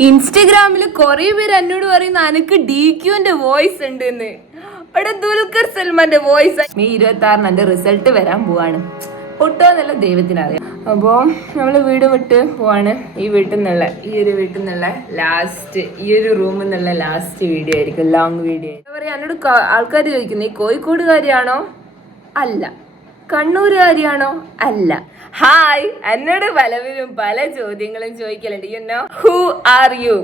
ഇൻസ്റ്റഗ്രാമിൽ കുറെ പേര് എന്നോട് പറയുന്ന അനക്ക് DQന്റെ വോയിസ് ഉണ്ട് എന്ന്. അവിടെ ദുൽഖർ സൽമാന്റെ വോയിസ്. മെയ് 26 എന്റെ റിസൾട്ട് വരാൻ പോവാണ്. പൊട്ടോന്നല്ല ദൈവത്തിനറിയാം. അപ്പോൾ നമ്മൾ വീട് വിട്ട് പോവാണ്. ഈ ഒരു വീട്ടിൽ നിന്നുള്ള ലാസ്റ്റ്, ഈ ഒരു റൂമിൽ നിന്നുള്ള ലാസ്റ്റ് വീഡിയോ ആയിരിക്കും, ലോങ് വീഡിയോ. എന്താ പറയാ, എന്നോട് ആൾക്കാർ ചോദിക്കുന്നത് ഈ കോഴിക്കോടുകാരിയാണോ? അല്ല. കണ്ണൂരുകാരിയാണോ? അല്ല. ഹായ്, എന്നോട് പലവരും പല ചോദ്യങ്ങളും ചോദിക്കലുണ്ട്. You know who are you?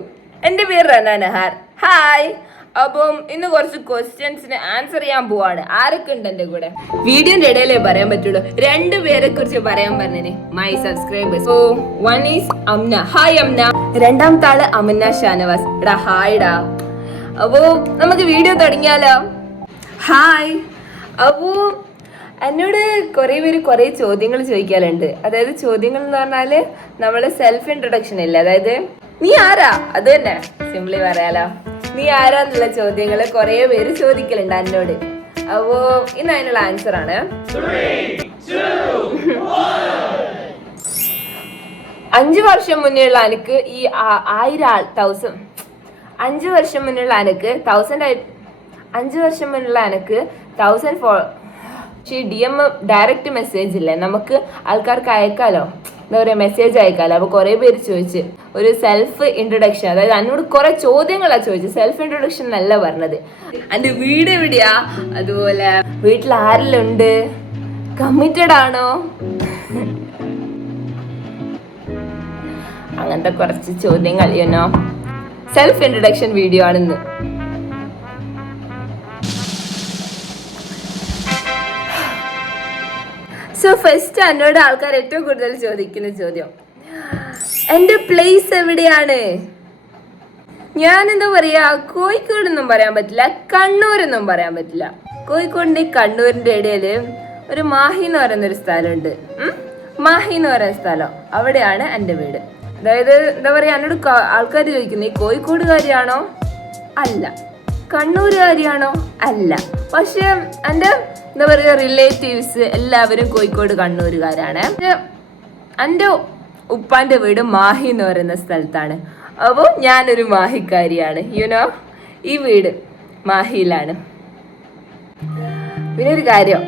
എന്റെ പേര് റന നഹാർ. ഹായ്. അപ്പം ഇന്ന് കുറച്ച് ക്വസ്റ്റ്യൻസിന് ആൻസർ ചെയ്യാൻ പോവാണ്. ആരൊക്കെ ഉണ്ട് എന്റെ കൂടെ? വീഡിയോന്റെ ഇടയിലേ പറയാൻ പറ്റുള്ളൂ. 2 പേരെ കുറിച്ച് പറയാൻ പറഞ്ഞേ, my subscribers. So one is Amna. Hi Amna. രണ്ടാമത്തെ ആള് അമന്ന ഷാനവാസ്. എടാ ഹായ്ഡാ. അപ്പോ നമുക്ക് വീഡിയോ തുടങ്ങിയാലോ? ഹായ്. അപ്പോ എന്നോട് കുറെ പേര് കുറെ ചോദ്യങ്ങൾ ചോദിക്കാറുണ്ട്. അതായത് ചോദ്യങ്ങൾ എന്ന് പറഞ്ഞാല് നമ്മള് സെൽഫ് ഇൻട്രൊഡക്ഷൻ ഇല്ല, അതായത് നീ ആരാ, അത് തന്നെ സിംപ്ലി പറയാലോ. നീ ആരാന്നുള്ള ചോദ്യങ്ങൾ കുറെ പേര് ചോദിക്കലുണ്ട് എന്നോട്. അപ്പോ ഇന്ന് അതിനുള്ള ആൻസർ ആണ് 5 വർഷം മുന്നേ ഉള്ള എനിക്ക് ഈ 1000 5 വർഷം മുന്നുള്ള എനിക്ക് 5 വർഷം മുന്നുള്ള എനിക്ക് 1000 DM ഡയറക്റ്റ് മെസ്സേജ് ഇല്ലേ, നമുക്ക് ആൾക്കാർക്ക് അയക്കാലോ, എന്താ പറയുക, മെസ്സേജ് അയക്കാലോ. അപ്പൊ കുറെ പേര് ചോദിച്ച് ഒരു സെൽഫ് ഇൻട്രൊഡക്ഷൻ, അതായത് എന്നോട് കുറെ ചോദ്യങ്ങളാ ചോദിച്ചു. സെൽഫ് ഇൻട്രൊഡക്ഷൻ എന്നല്ല പറഞ്ഞത്. എന്റെ വീട് എവിടെയാ, അതുപോലെ വീട്ടിൽ ആരെല്ലാം ഉണ്ട്, കമ്മിറ്റഡ് ആണോ, അങ്ങനത്തെ കുറച്ച് ചോദ്യങ്ങൾ. യുനോ സെൽഫ് ഇൻട്രൊഡക്ഷൻ വീഡിയോ ആണിന്ന്. സോ ഫസ്റ്റ് എന്നോട് ആൾക്കാർ ഏറ്റവും കൂടുതൽ ചോദിക്കുന്ന ചോദ്യം, എന്റെ പ്ലേസ് എവിടെയാണ്? ഞാൻ എന്താ പറയാ, കോഴിക്കോടൊന്നും പറയാൻ പറ്റില്ല, കണ്ണൂരൊന്നും പറയാൻ പറ്റില്ല. കോഴിക്കോടിന്റെ കണ്ണൂരിന്റെ ഇടയില് ഒരു മാഹി എന്ന് പറയുന്നൊരു സ്ഥലമുണ്ട്. മാഹി എന്ന് പറയുന്ന സ്ഥലം, അവിടെയാണ് എൻ്റെ വീട്. അതായത് എന്താ പറയാ, എന്നോട് ആൾക്കാർ ചോദിക്കുന്നത് ഈ കോഴിക്കോടുകാരിയാണോ? അല്ല. കണ്ണൂരുകാരിയാണോ? അല്ല. പക്ഷെ എൻ്റെ എന്താ പറയുക, റിലേറ്റീവ്സ് എല്ലാവരും കോഴിക്കോട് കണ്ണൂരുകാരാണ്. എൻ്റെ ഉപ്പാന്റെ വീട് മാഹി എന്ന് പറയുന്ന സ്ഥലത്താണ്. അപ്പോൾ ഞാനൊരു മാഹിക്കാരിയാണ്. യുനോ ഈ വീട് മാഹിയിലാണ്. പിന്നെ ഒരു കാര്യം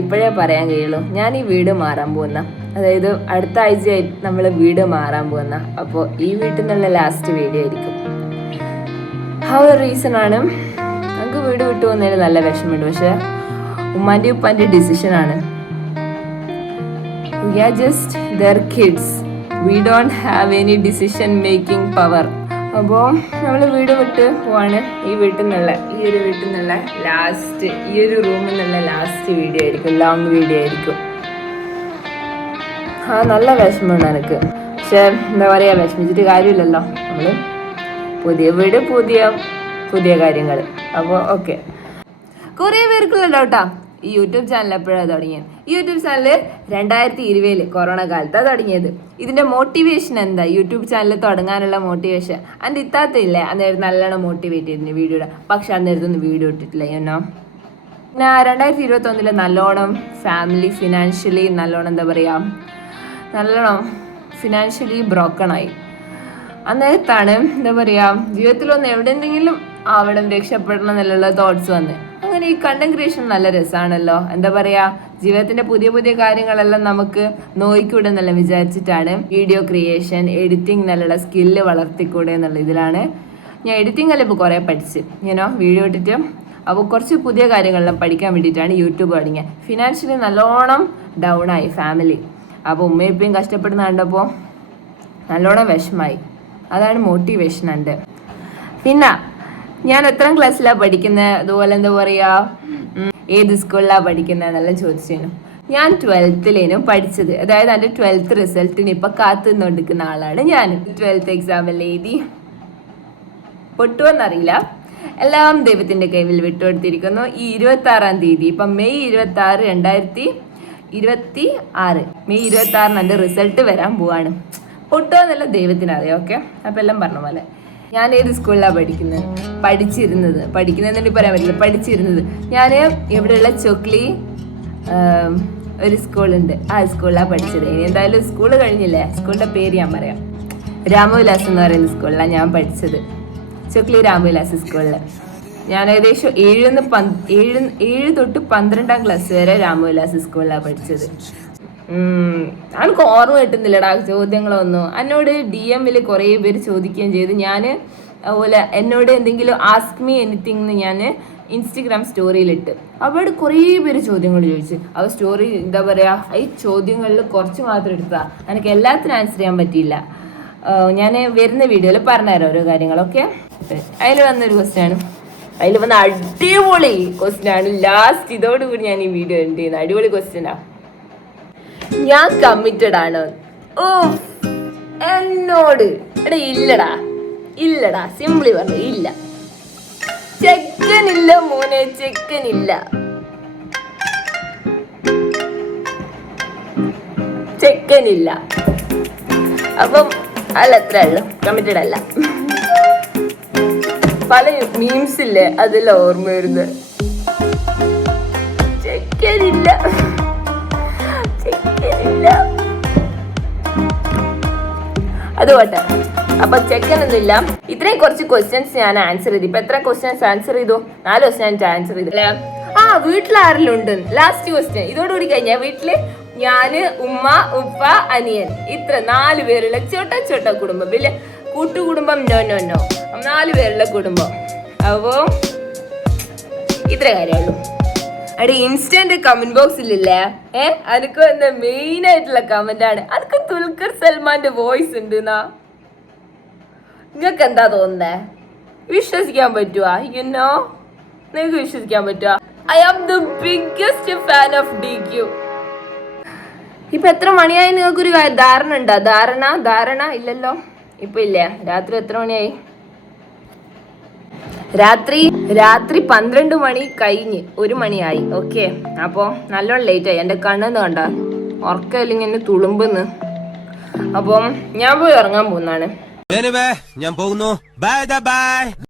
ഇപ്പോഴേ പറയാൻ കഴിയുള്ളൂ, ഞാൻ ഈ വീട് മാറാൻ പോകുന്ന, അതായത് അടുത്ത ആഴ്ച നമ്മൾ വീട് മാറാൻ പോകുന്ന. അപ്പോൾ ഈ വീട്ടിൽ നിന്നുള്ള ലാസ്റ്റ് വീഡിയോ ആയിരിക്കും. ആ ഒരു റീസൺ ആണ്. നമുക്ക് വീട് വിട്ടു പോകുന്നതിന് നല്ല വിഷമമുണ്ട്, പക്ഷെ ഉമ്മാന്റെ ഉപ്പാന്റെ ഡിസിഷനാണ്. We are just their kids. We don't have any decision making power. അപ്പോൾ നമ്മൾ വീട് വിട്ട് പോവാണ്. ഈ ഒരു വീട്ടിൽ നിന്നുള്ള ലാസ്റ്റ്, ഈ ഒരു റൂമിൽ നിന്നുള്ള ലാസ്റ്റ് വീഡിയോ ആയിരിക്കും, ലോങ് വീഡിയോ ആയിരിക്കും. നല്ല വിഷമമുണ്ട് എനിക്ക്. പക്ഷെ എന്താ പറയാ, വിഷമിച്ചിട്ട് കാര്യമില്ലല്ലോ. നമ്മൾ പുതിയ വീട്, പുതിയ കാര്യങ്ങൾ. അപ്പോൾ ഓക്കെ. കുറേ പേർക്കുള്ള ഡൗട്ടാ ഈ യൂട്യൂബ് ചാനൽ എപ്പോഴാണ് തുടങ്ങിയത്. ഈ യൂട്യൂബ് ചാനൽ 2020 കൊറോണ കാലത്താണ് തുടങ്ങിയത്. ഇതിന്റെ മോട്ടിവേഷൻ എന്താ, യൂട്യൂബ് ചാനൽ തുടങ്ങാനുള്ള മോട്ടിവേഷൻ? അതിൻ്റെ ഇത്താത്തില്ലേ, അന്നേരം നല്ലോണം മോട്ടിവേറ്റ് ചെയ്തിരുന്നു വീഡിയോയുടെ. പക്ഷെ അന്നേരത്തൊന്നും വീഡിയോ ഇട്ടിട്ടില്ല. യുനോ പിന്നെ 2021 നല്ലോണം ഫാമിലി ഫിനാൻഷ്യലി നല്ലോണം എന്താ പറയുക, നല്ലോണം ഫിനാൻഷ്യലി ബ്രോക്കണായി. അന്നേരത്താണ് എന്താ പറയുക, ജീവിതത്തിലൊന്ന് എവിടെയെന്തെങ്കിലും അവിടെ രക്ഷപ്പെടണം എന്നുള്ള തോട്ട്സ് വന്ന്. അങ്ങനെ ഈ കണ്ടന്റ് ക്രിയേഷൻ നല്ല രസമാണല്ലോ, എന്താ പറയാ, ജീവിതത്തിന്റെ പുതിയ കാര്യങ്ങളെല്ലാം നമുക്ക് നോയിക്കൂടെ എന്നല്ല വിചാരിച്ചിട്ടാണ് വീഡിയോ ക്രിയേഷൻ, എഡിറ്റിംഗ് എന്നുള്ള സ്കില്ല് വളർത്തിക്കൂടെ എന്നുള്ള ഇതിലാണ് ഞാൻ എഡിറ്റിംഗ് എല്ലാം ഇപ്പോൾ കുറേ പഠിച്ച് വീഡിയോ ഇട്ടിട്ട്. അപ്പോൾ കുറച്ച് പുതിയ കാര്യങ്ങളെല്ലാം പഠിക്കാൻ വേണ്ടിയിട്ടാണ് യൂട്യൂബ് തുടങ്ങിയത്. ഫിനാൻഷ്യലി നല്ലോണം ഡൗൺ ആയി ഫാമിലി. അപ്പോൾ ഉമ്മയും ഇപ്പയും കഷ്ടപ്പെടുന്ന കണ്ടപ്പോൾ നല്ലോണം വിഷമായി. അതാണ് മോട്ടിവേഷൻ എൻ്റെ. പിന്നെ ഞാൻ എത്രാം ക്ലാസ്സിലാണ് പഠിക്കുന്നത്, അതുപോലെ എന്താ പറയുക, ഏത് സ്കൂളിലാണ് പഠിക്കുന്നത് എന്നെല്ലാം ചോദിച്ചു. ഞാൻ 12th പഠിച്ചത്. അതായത് എൻ്റെ 12th റിസൾട്ടിന് ഇപ്പം കാത്തു നിന്നുകൊണ്ടിരിക്കുന്ന ആളാണ് ഞാൻ. 12th എക്സാമെല്ലാം എഴുതി പൊട്ടുവെന്നറിയില്ല, എല്ലാം ദൈവത്തിൻ്റെ കൈവിൽ വിട്ടുകൊടുത്തിരിക്കുന്നു. ഈ 26-ാം തീയതി, ഇപ്പം മെയ് 26, 2026 മെയ് 26 എൻ്റെ റിസൾട്ട് വരാൻ പോവാണ്. പൊട്ടുവെന്നല്ല ദൈവത്തിനറിയാം. ഓക്കെ. അപ്പം എല്ലാം പറഞ്ഞ പോലെ ഞാൻ ഏത് സ്കൂളിലാണ് പഠിച്ചിരുന്നത് പറയാൻ പറ്റില്ല, പഠിച്ചിരുന്നത് ഞാൻ ഇവിടെയുള്ള ചൊക്ലി ഒരു സ്കൂളുണ്ട്, ആ സ്കൂളിലാണ് പഠിച്ചത്. ഇനി എന്തായാലും സ്കൂള് കഴിഞ്ഞില്ലേ, സ്കൂളിൻ്റെ പേര് ഞാൻ പറയാം. രാമവിലാസ് എന്ന് പറയുന്ന സ്കൂളിലാണ് ഞാൻ പഠിച്ചത്. ചൊക്ലി രാമവിലാസ് സ്കൂളിൽ ഞാൻ ഏകദേശം 7 തൊട്ട് 12ാം ക്ലാസ് വരെ രാമവിലാസ് സ്കൂളിലാണ് പഠിച്ചത്. എനിക്ക് ഓർമ്മ കിട്ടുന്നില്ലടാ ചോദ്യങ്ങളൊന്നും. എന്നോട് DM-ൽ കുറേ പേര് ചോദിക്കുകയും ചെയ്തു. ഞാൻ അതുപോലെ എന്നോട് എന്തെങ്കിലും ആസ്ക് മീ എനിത്തിങ് എന്ന് ഞാൻ ഇൻസ്റ്റഗ്രാം സ്റ്റോറിയിലിട്ട് അവിടെ കുറേ പേര് ചോദ്യങ്ങൾ ചോദിച്ചു. അവ സ്റ്റോറി എന്താ പറയുക, ഈ ചോദ്യങ്ങളിൽ കുറച്ച് മാത്രം എടുത്താ എനിക്ക് എല്ലാത്തിനും ആൻസർ ചെയ്യാൻ പറ്റിയില്ല. ഞാൻ വരുന്ന വീഡിയോയിൽ പറഞ്ഞുതരാം ഓരോ കാര്യങ്ങളൊക്കെ. അതിൽ വന്നൊരു ക്വസ്റ്റ്യനാണ്, അതിൽ വന്ന അടിപൊളി ക്വസ്റ്റ്യനാണ്. ലാസ്റ്റ് ഇതോടുകൂടി ഞാൻ ഈ വീഡിയോ എൻഡ് ചെയ്യുന്നത്. അടിപൊളി ക്വസ്റ്റ്യനാ. ഞാൻ കമ്മിറ്റഡ് ആണ്. ഓ എന്നോട് എടാ ഇല്ലടാ സിംപ്ലി പറഞ്ഞു ഇല്ല. ചെക്കനില്ല മോനെ, ചെക്കനില്ല. അപ്പം അല്ല, അത്ര ഉള്ളു, കമ്മിറ്റഡ് അല്ല. പല മീംസ് ഇല്ലേ, അതിൽ ഓർമ്മ വരുന്നത് ചെക്കനില്ല. അത് പോട്ടെ. അപ്പൊ ചെക്കനൊന്നുമില്ല. ഇത്രയും കുറച്ച് ക്വസ്റ്റ്യൻസ് ഞാൻ ആൻസർ ചെയ്തു. ഇപ്പൊ എത്ര ക്വസ്റ്റ്യൻസ് ആൻസർ ചെയ്തു? 4 ക്വസ്റ്റ്യൻസ് ആൻസർ ചെയ്തു അല്ലേ? വീട്ടിൽ ആരെല്ലാം ഉണ്ട്? ലാസ്റ്റ് ക്വസ്റ്റ്യൻ ഇതോടുകൂടി കഴിഞ്ഞാൽ വീട്ടില് ഞാന്, ഉമ്മ, ഉപ്പ, അനിയൻ, ഇത്ര 4 പേരുള്ള ചോട്ട കുടുംബം. വലിയ കൂട്ടുകുടുംബം നോ 4 പേരുള്ള കുടുംബം. അപ്പോ ഇത്ര കാര്യമുള്ളൂ. അവിടെ ഇൻസ്റ്റന്റ് കമന്റ് ബോക്സിലില്ലേ അനക്ക് എന്താ മെയിൻ ആയിട്ടുള്ള കമന്റ് ആണ്, അനക്ക് ദുൽഖർ സൽമാന്റെ വോയിസ് ഉണ്ട് എന്നാ. നിങ്ങൾക്ക് എന്താ തോന്നുന്നേ? വിശ്വസിക്കാൻ പറ്റുവാ? നിങ്ങൾക്ക് വിശ്വസിക്കാൻ പറ്റുവാ? I am the biggest fan of DQ. ഇപ്പൊ എത്ര മണിയായി നിങ്ങൾക്കൊരു ധാരണ ഉണ്ടോ? ധാരണ ഇല്ലല്ലോ. ഇപ്പൊ ഇല്ലേ? രാത്രി എത്ര മണിയായി? രാത്രി 12 മണി കഴിഞ്ഞ് 1 മണിയായി. ഓക്കെ, അപ്പോ നല്ലോണം ലേറ്റ് ആയി. എന്റെ കണ്ണെന്ന് കണ്ട ഉറക്കമില്ലെങ്കിൽ തുളുമ്പെന്ന്. അപ്പം ഞാൻ പോയി ഉറങ്ങാൻ പോകുന്നതാണ്. ഞാൻ പോകുന്നു. ബൈ.